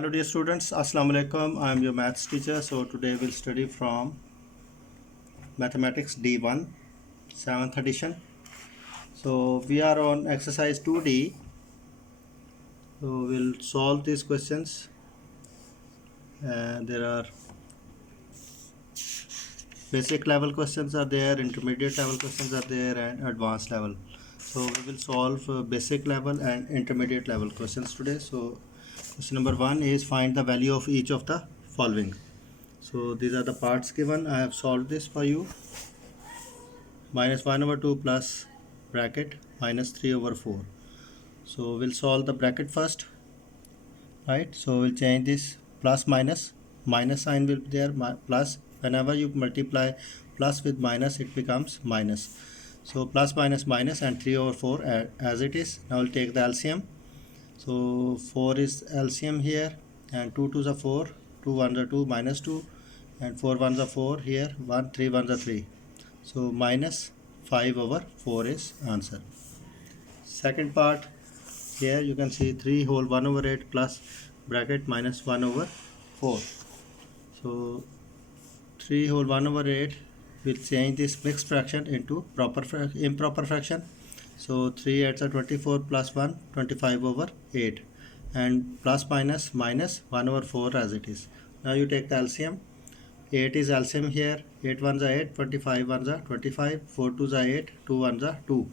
Hello dear students, Assalamu alaikum. I am your maths teacher. So today we'll study from Mathematics D1 7th edition. So we are on exercise 2D. So we'll solve these questions. There are basic level questions are there, intermediate level questions are there, and advanced level. So we will solve basic level and intermediate level questions today. So question number 1 is find the value of each of the following. So these are the parts given. I have solved this for you. Minus 1 over 2 plus bracket minus 3 over 4. So we'll solve the bracket first, right? So we'll change this plus minus sign will be there, plus whenever you multiply plus with minus it becomes minus. So plus minus and 3 over 4 as it is. Now we'll take the LCM. So 4 is LCM here, and 2 2s are 4, 2 1s are 2, minus 2, and 4 1s are 4 here, 1 3 1s are 3. So minus 5 over 4 is answer. Second part, here you can see 3 whole 1 over 8 plus bracket minus 1 over 4. So 3 whole 1 over 8 will change this mixed fraction into improper fraction. So 3 8s are 24 plus 1 25 over 8, and plus minus 1 over 4 as it is. Now you take the LCM. 8 is LCM here, 8 1s are 8, 25 1s are 25, 4 2s are 8, 2 1s are 2.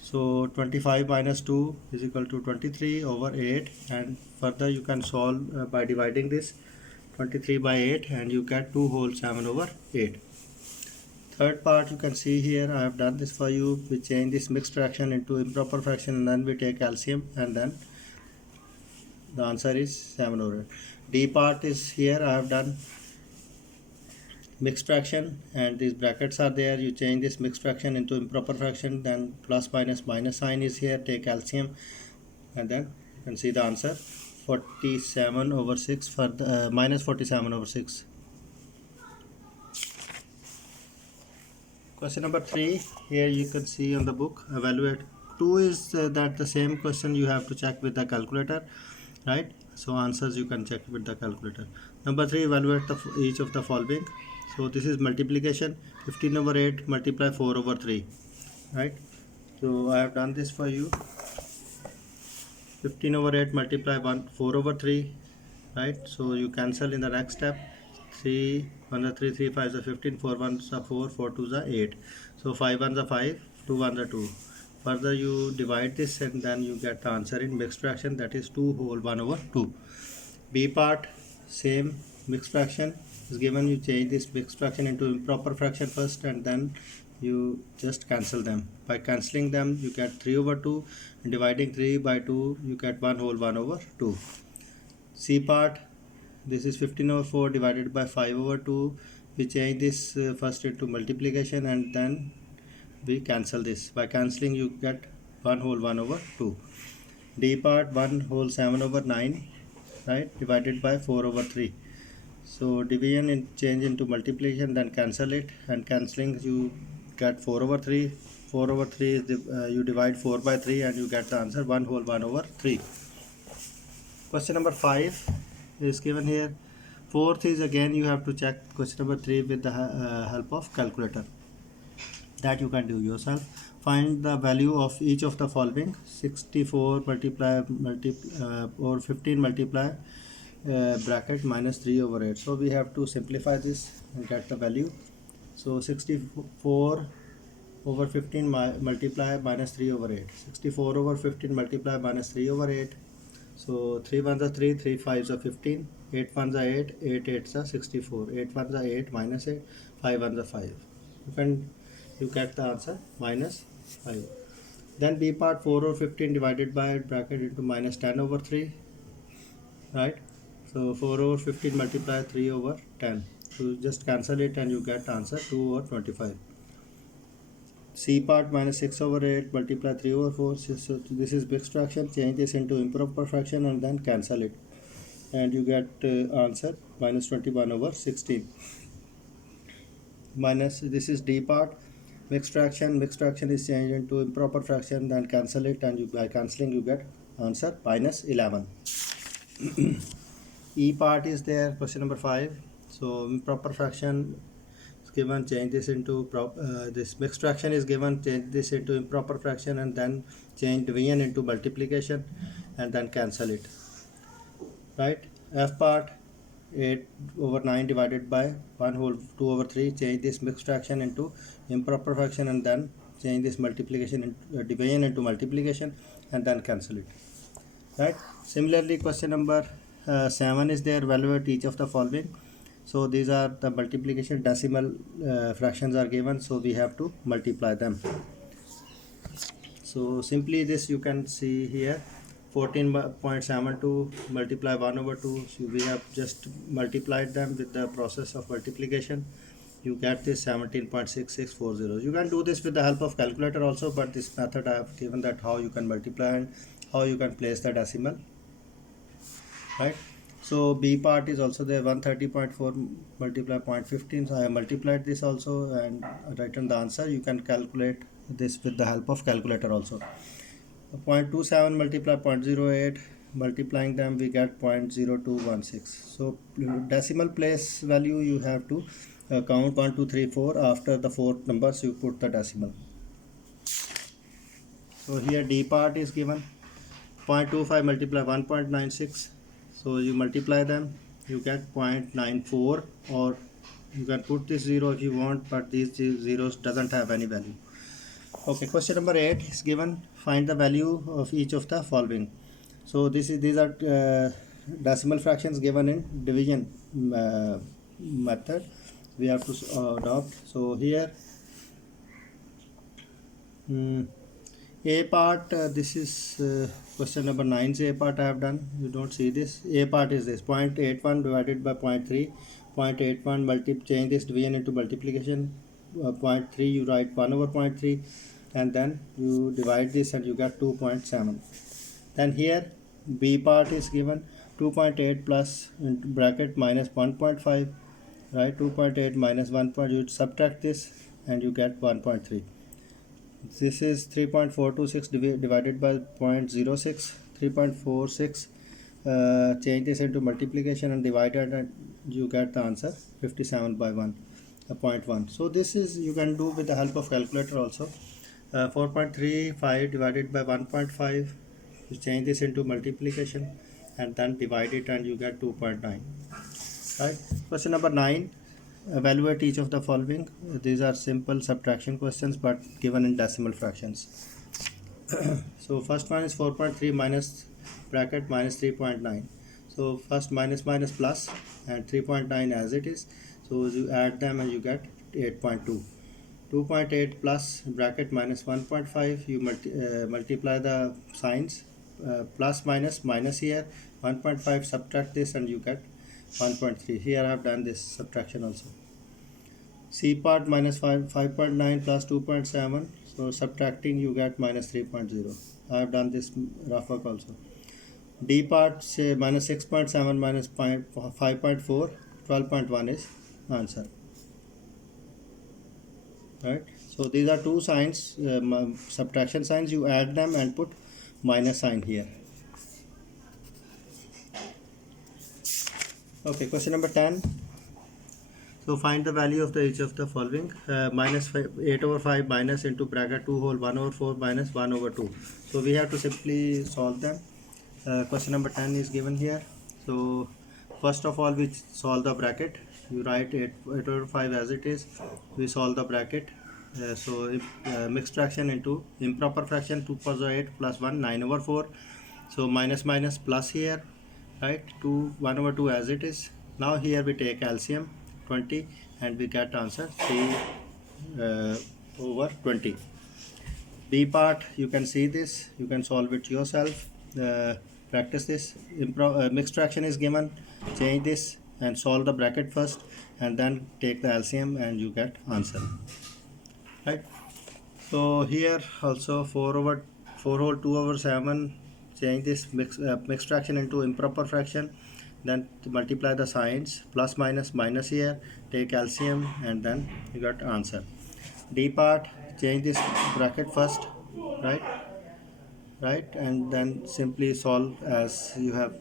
So 25 minus 2 is equal to 23 over 8, and further you can solve by dividing this 23 by 8 and you get 2 whole 7 over 8. Third part you can see here, I have done this for you. We change this mixed fraction into improper fraction and then we take LCM, and then the answer is 7 over 8. D part is here, I have done mixed fraction and these brackets are there. You change this mixed fraction into improper fraction, then plus minus sign is here, take LCM, and then you can see the answer 47 over 6 for the minus 47 over 6. Question number 3, here you can see on the book, evaluate. 2 is that the same question you have to check with the calculator, right? So answers you can check with the calculator. Number 3, evaluate each of the following. So this is multiplication, 15 over 8 multiply 4 over 3, right? So I have done this for you. 15 over 8 multiply 4 over 3, right? So you cancel in the next step. 3 1s are 3, 3 5s are 15, 4 1s are 4, 4 2s are 8. So 5 1s are 5, 2 1s are 2. Further you divide this and then you get the answer in mixed fraction, that is 2 whole 1 over 2. B part, same mixed fraction is given. You change this mixed fraction into improper fraction first and then you just cancel them. By cancelling them you get 3 over 2, and dividing 3 by 2 you get 1 whole 1 over 2. C part, this is 15 over 4 divided by 5 over 2. We change this first into multiplication and then we cancel this. By cancelling you get 1 whole 1 over 2. D part, 1 whole 7 over 9, right, divided by 4 over 3. So division and change into multiplication, then cancel it, and cancelling you get 4 over 3. 4 over 3 is you divide 4 by 3 and you get the answer 1 whole 1 over 3. Question number 5 is given here. Fourth is again you have to check question number 3 with the help of calculator. That you can do yourself. Find the value of each of the following. 64 multiply or 15 multiply bracket minus 3 over 8. So we have to simplify this and get the value. So 64 over 15 multiply minus 3 over 8. 64 over 15 multiply minus 3 over 8. So 3 1s are 3, 3 5s are 15, 8 1s are 8, 8 8s are 64, 8 1s are 8 minus 8, 5 1s are 5. You get the answer minus 5. Then B part, 4 over 15 divided by bracket into minus 10 over 3, right? So 4 over 15 multiply 3 over 10. So you just cancel it and you get answer 2 over 25. C part, minus 6 over 8 multiply 3 over 4. So this is mixed fraction. Change this into improper fraction and then cancel it. And you get answer minus 21 over 16. Minus, this is D part. Mixed fraction is changed into improper fraction, then cancel it, and by cancelling you get answer minus 11. E part is there, question number 5. So improper fraction is given, change this into this mixed fraction is given, change this into improper fraction, and then change division into multiplication, and then cancel it, right? F part, 8 over 9 divided by 1 whole 2 over 3, change this mixed fraction into improper fraction, and then change this multiplication into division into multiplication, and then cancel it, right? Similarly, question number 7 is there, evaluate each of the following. So these are the multiplication decimal fractions are given, so we have to multiply them. So simply this you can see here, 14.72 multiply 1 over 2, so we have just multiplied them with the process of multiplication. You get this 17.6640. You can do this with the help of calculator also, but this method I have given that how you can multiply and how you can place the decimal, right? So B part is also there, 130.4 multiply 0.15. So I have multiplied this also and written the answer. You can calculate this with the help of calculator also. 0.27 multiply 0.08, multiplying them we get 0.0216. So decimal place value you have to count 1 2 3 4, after the fourth numbers you put the decimal. So here D part is given, 0.25 multiply 1.96, so you multiply them, you get 0.94, or you can put this 0 if you want, but these zeros doesn't have any value. Okay, question number 8 is given, find the value of each of the following. So these are decimal fractions given in division method we have to adopt. So here A part, this is question number 9's A part I have done. You don't see this. A part is this, 0.81 divided by 0.3, 0.81 change this division into multiplication, 0.3 you write 1 over 0.3, and then you divide this and you get 2.7. Then here B part is given, 2.8 plus into bracket minus 1.5, right? 2.8 minus 1. You subtract this and you get 1.3. This is 3.426 divided by 0.06, 3.46. Change this into multiplication and divide it, and you get the answer 57 by 0.1. So this is you can do with the help of calculator also. 4.35 divided by 1.5, you change this into multiplication and then divide it and you get 2.9, right? Question number 9, evaluate each of the following. These are simple subtraction questions but given in decimal fractions. So first one is 4.3 minus bracket minus 3.9. So first minus plus and 3.9 as it is, so you add them and you get 8.2. 2.8 plus bracket minus 1.5, you multiply the signs, plus minus here, 1.5 subtract this and you get 1.3. Here I have done this subtraction also. C part minus 5.9 plus 2.7, so subtracting you get minus 3.0. I have done this rough work also. D part, say minus 6.7 minus 5.4, 12.1 is answer, right? So these are two signs, subtraction signs, you add them and put minus sign here. Okay, question number 10. So find the value of each of the following. Minus 8 over 5 minus into bracket 2 whole 1 over 4 minus 1 over 2. So we have to simply solve them. Question number 10 is given here. So first of all we solve the bracket. You write 8 over 5 as it is. We solve the bracket. So mixed fraction into improper fraction, 2 plus 8 plus 1, 9 over 4. So minus plus here, right? 1 over 2 as it is. Now here we take LCM 20 and we get answer 3 over 20. B part, you can see this, you can solve it yourself. Practice this. Mixed fraction is given, change this and solve the bracket first and then take the LCM and you get answer, right? So here also 4 whole 2 over 7, change this mixed fraction into improper fraction, then multiply the signs, plus minus here, take LCM and then you got answer. D part, change this bracket first, right, and then simply solve as you have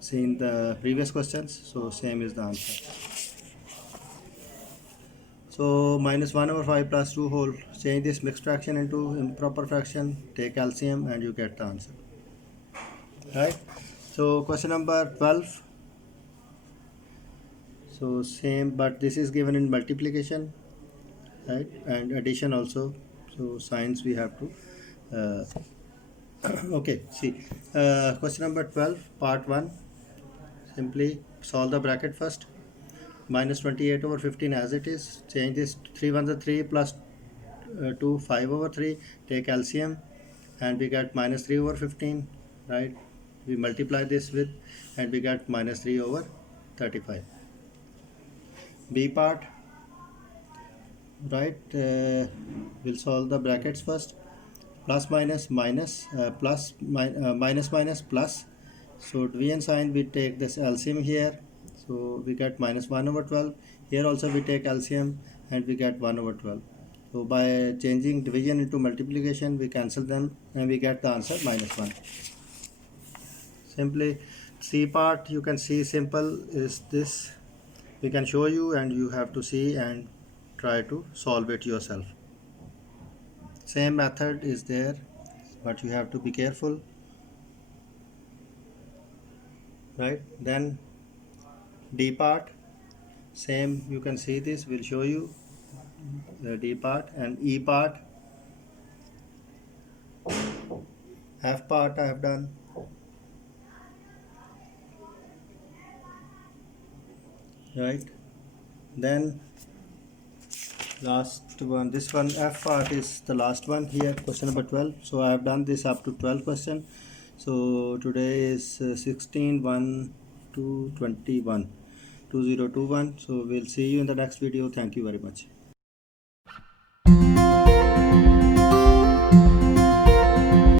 seen the previous questions, so same is the answer. So minus 1 over 5 plus 2 whole, change this mixed fraction into improper fraction, take LCM and you get the answer, right? So question number 12, so same, but this is given in multiplication, right, and addition also, so signs we have to okay, see, question number 12 part 1, simply solve the bracket first. Minus 28 over 15 as it is, change this 3 1 the 3 plus 2 5 over 3, take LCM and we get minus 3 over 15, right? We multiply this with and we get minus 3 over 35. B part, right, we'll solve the brackets first. Plus minus minus minus minus plus, so division sign we take this LCM here, so we get minus 1 over 12. Here also we take LCM and we get 1 over 12. So by changing division into multiplication we cancel them and we get the answer minus 1. Simply C part, you can see simple is this, we can show you and you have to see and try to solve it yourself. Same method is there, but you have to be careful, right? Then D part, same, you can see this, we'll show you the D part. And E part, F part I have done, right? Then last one, this one F part is the last one here, question number 12. So I have done this up to 12 question. So today is 16/1 to 21 2021. So we'll see you in the next video. Thank you very much.